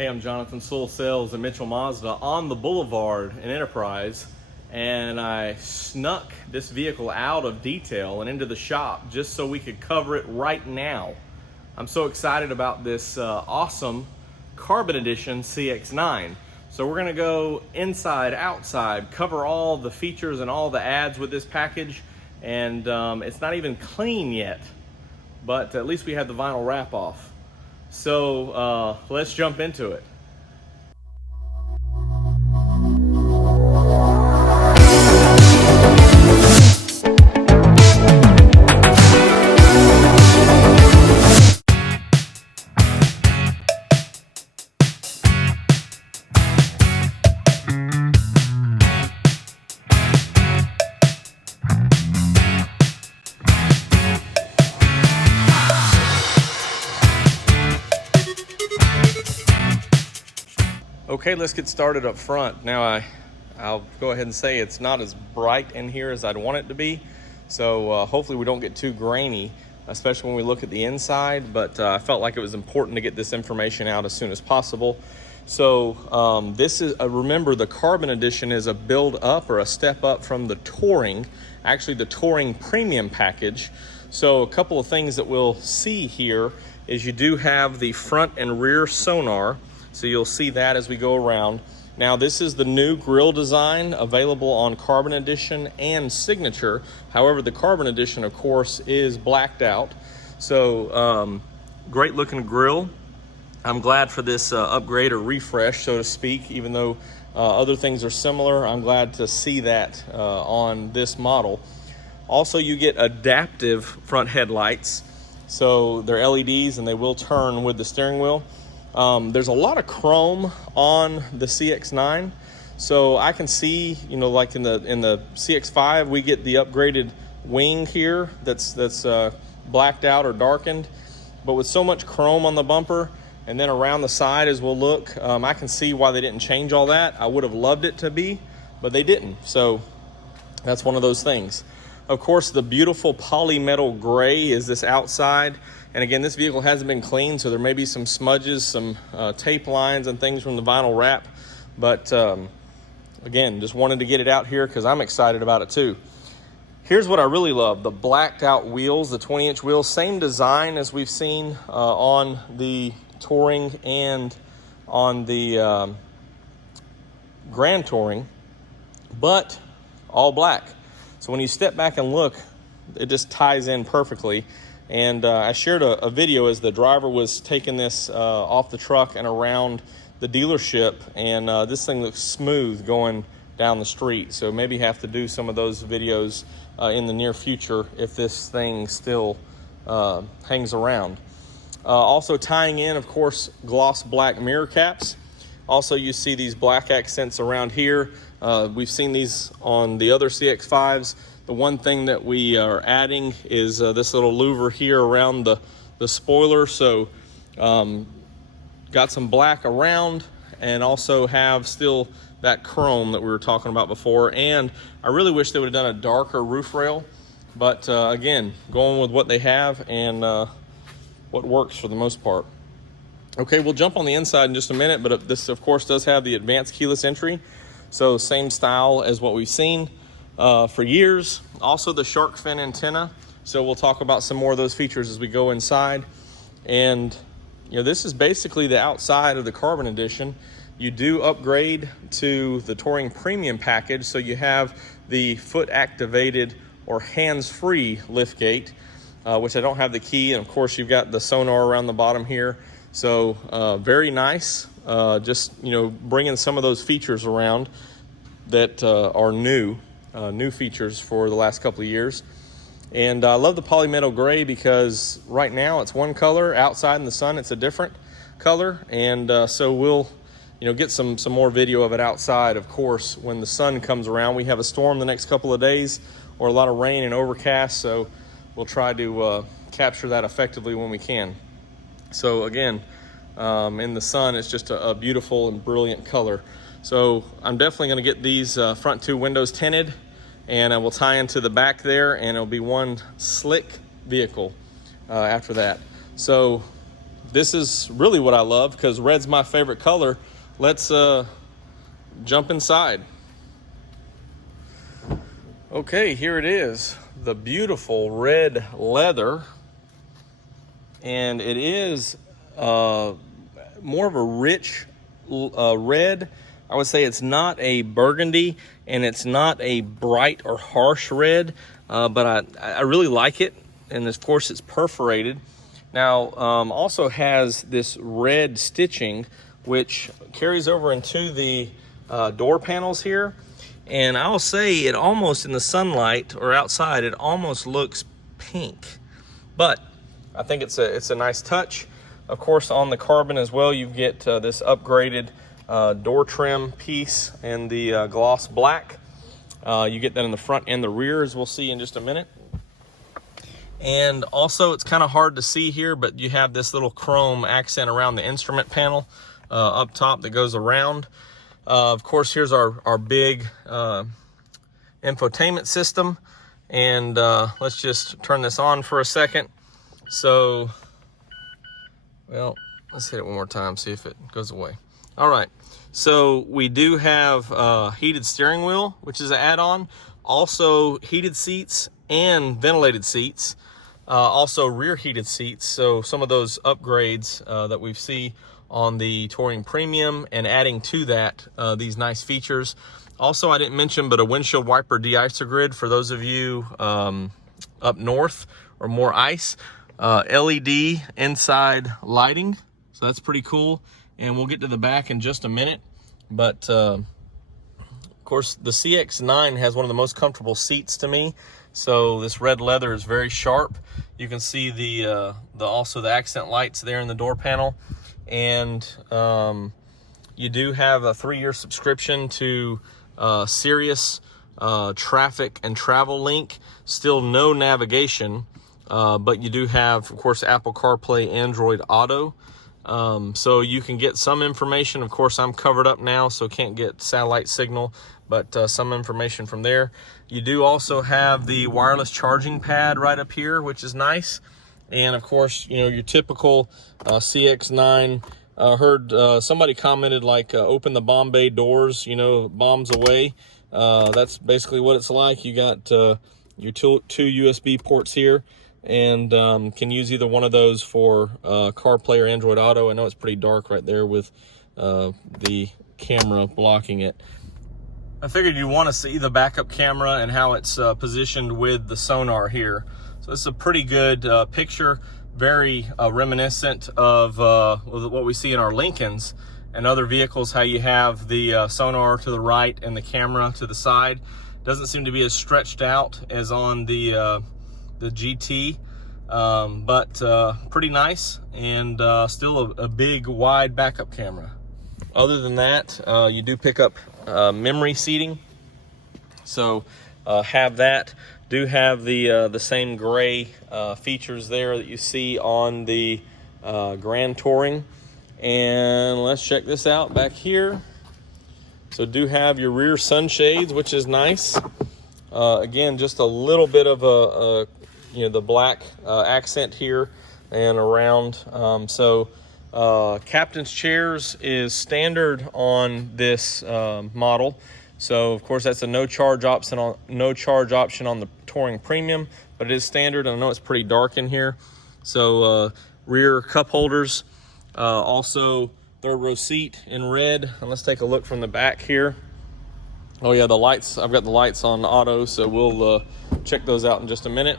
Hey, I'm Jonathan Sewell Sales at Mitchell Mazda on the Boulevard in Enterprise, and I snuck this vehicle out of detail and into the shop just so we could cover it right now. I'm so excited about this awesome Carbon Edition CX-9. So we're gonna go inside, outside, cover all the features and all the ads with this package, and it's not even clean yet, but at least we had the vinyl wrap off. So let's jump into it. Okay, let's get started up front. Now I'll go ahead and say it's not as bright in here as I'd want it to be. So hopefully we don't get too grainy, especially when we look at the inside, but I felt like it was important to get this information out as soon as possible. So this is, remember, the Carbon Edition is a build up or a step up from the Touring, actually the Touring Premium package. So a couple of things that we'll see here is you do have the front and rear sonar. So you'll see that as we go around. Now this is the new grille design available on Carbon Edition and Signature. However, the Carbon Edition, of course, is blacked out. So great looking grille. I'm glad for this upgrade or refresh, so to speak, even though other things are similar. I'm glad to see that on this model. Also, you get adaptive front headlights. So they're LEDs and they will turn with the steering wheel. There's a lot of chrome on the CX-9, so I can see, you know, like in the CX-5, we get the upgraded wing here that's blacked out or darkened, but with so much chrome on the bumper and then around the side as we'll look, I can see why they didn't change all that. I would have loved it to be, but they didn't, so that's one of those things. Of course, the beautiful Polymetal Gray is this outside. And again, this vehicle hasn't been cleaned, so there may be some smudges, some tape lines and things from the vinyl wrap. But again, just wanted to get it out here because I'm excited about it too. Here's what I really love, the blacked out wheels, the 20-inch wheels, same design as we've seen on the Touring and on the Grand Touring, but all black. So when you step back and look, it just ties in perfectly. And I shared a video as the driver was taking this off the truck and around the dealership, and this thing looks smooth going down the street. So maybe have to do some of those videos in the near future if this thing still hangs around. Also tying in, of course, gloss black mirror caps. Also, you see these black accents around here. We've seen these on the other CX-5s. The one thing that we are adding is this little louver here around the spoiler. So got some black around and also have still that chrome that we were talking about before. And I really wish they would have done a darker roof rail. But again, going with what they have and what works for the most part. Okay, we'll jump on the inside in just a minute, but this of course does have the advanced keyless entry. So same style as what we've seen for years. Also the shark fin antenna. So we'll talk about some more of those features as we go inside. And you know, this is basically the outside of the Carbon Edition. You do upgrade to the Touring Premium package. So you have the foot activated or hands-free liftgate, which I don't have the key. And of course you've got the sonar around the bottom here. So very nice, just, you know, bringing some of those features around that are new features for the last couple of years. And I love the Polymetal Gray because right now it's one color, outside in the sun it's a different color. And so we'll, you know, get some more video of it outside, of course, when the sun comes around. We have a storm the next couple of days, or a lot of rain and overcast, so we'll try to capture that effectively when we can. So again, in the sun, it's just a beautiful and brilliant color. So I'm definitely going to get these front two windows tinted, and we'll tie into the back there, and it'll be one slick vehicle after that. So this is really what I love, because red's my favorite color. Let's jump inside. Okay, here it is, the beautiful red leather. And it is more of a rich red. I would say it's not a burgundy, and it's not a bright or harsh red, but I really like it. And of course it's perforated. Now, also has this red stitching, which carries over into the door panels here. And I'll say it almost, in the sunlight or outside, it almost looks pink. But I think it's a nice touch. Of course, on the carbon as well, you get this upgraded door trim piece in the gloss black. You get that in the front and the rear, as we'll see in just a minute. And also, it's kind of hard to see here, but you have this little chrome accent around the instrument panel up top that goes around. Of course, here's our big infotainment system. And let's just turn this on for a second. So, well, let's hit it one more time, see if it goes away. All right, so we do have heated steering wheel, which is an add-on. Also heated seats and ventilated seats. Also rear heated seats. So some of those upgrades that we see on the Touring Premium, and adding to that these nice features. Also, I didn't mention, but a windshield wiper de-icer grid for those of you up north or more ice. LED inside lighting, so that's pretty cool. And we'll get to the back in just a minute. But of course, the CX-9 has one of the most comfortable seats to me. So this red leather is very sharp. You can see the also the accent lights there in the door panel. And you do have a 3-year subscription to Sirius Traffic and Travel Link. Still no navigation, but you do have, of course, Apple CarPlay, Android Auto. So you can get some information. Of course, I'm covered up now, so can't get satellite signal, but some information from there. You do also have the wireless charging pad right up here, which is nice. And of course, you know, your typical CX-9. Heard somebody commented like, open the bomb bay doors, you know, bombs away. That's basically what it's like. You got your two USB ports here, and can use either one of those for CarPlay or Android Auto. I know it's pretty dark right there with the camera blocking it. I figured you want to see the backup camera and how it's positioned with the sonar here. So this is a pretty good picture, very reminiscent of what we see in our Lincolns and other vehicles, how you have the sonar to the right and the camera to the side. Doesn't seem to be as stretched out as on the GT, but pretty nice, and still a big wide backup camera. Other than that, you do pick up memory seating, so have that. Do have the same gray features there that you see on the Grand Touring. And let's check this out back here. So do have your rear sunshades, which is nice. Again, just a little bit of a you know, the black accent here and around. So captain's chairs is standard on this model. So of course that's a no charge option on the Touring Premium, but it is standard. I know it's pretty dark in here. So rear cup holders, also third row seat in red. And let's take a look from the back here. Oh yeah, the lights, I've got the lights on auto, so we'll check those out in just a minute.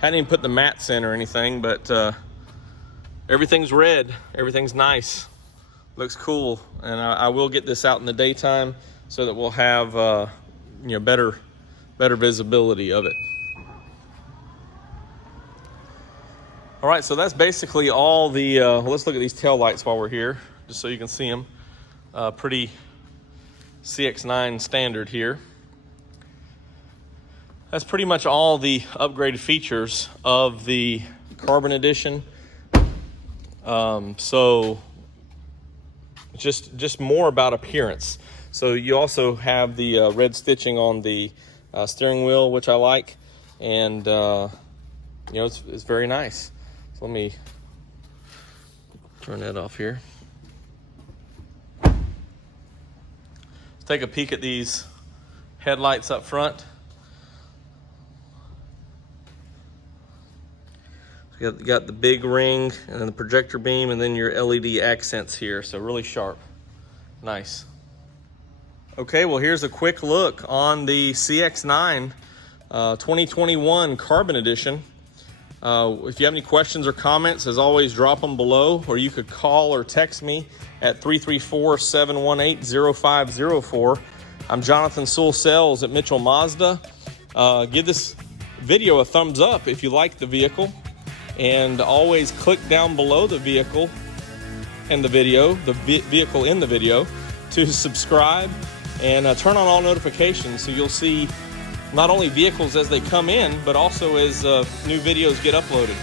Hadn't even put the mats in or anything, but everything's red, everything's nice, looks cool. And I will get this out in the daytime so that we'll have you know, better visibility of it. All right, so that's basically all the well, let's look at these tail lights while we're here, just so you can see them. Pretty CX-9 standard here. That's pretty much all the upgraded features of the Carbon Edition. So just more about appearance. So you also have the red stitching on the steering wheel, which I like, and you know, it's very nice. So let me Turn that off here. Let's take a peek at these headlights up front. You got the big ring and then the projector beam and then your LED accents here, so really sharp. Nice. Okay, well here's a quick look on the CX-9 2021 Carbon Edition. If you have any questions or comments, as always, drop them below, or you could call or text me at 334-718-0504. I'm Jonathan Sewell at Mitchell Mazda. Give this video a thumbs up if you like the vehicle. And always click down below the vehicle and the video, vehicle in the video, to subscribe and turn on all notifications so you'll see not only vehicles as they come in, but also as new videos get uploaded.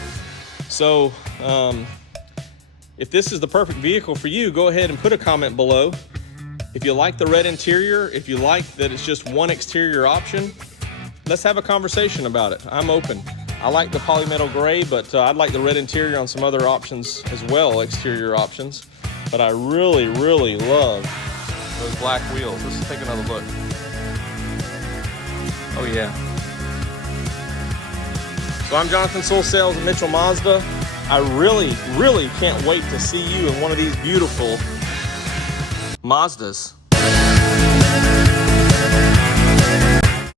So if this is the perfect vehicle for you, go ahead and put a comment below. If you like the red interior, if you like that it's just one exterior option, let's have a conversation about it. I'm open. I like the Polymetal Gray, but I'd like the red interior on some other options as well, exterior options. But I really, really love those black wheels. Let's take another look. Oh yeah. So I'm Jonathan Sewell at Mitchell Mazda. I really, really can't wait to see you in one of these beautiful Mazdas.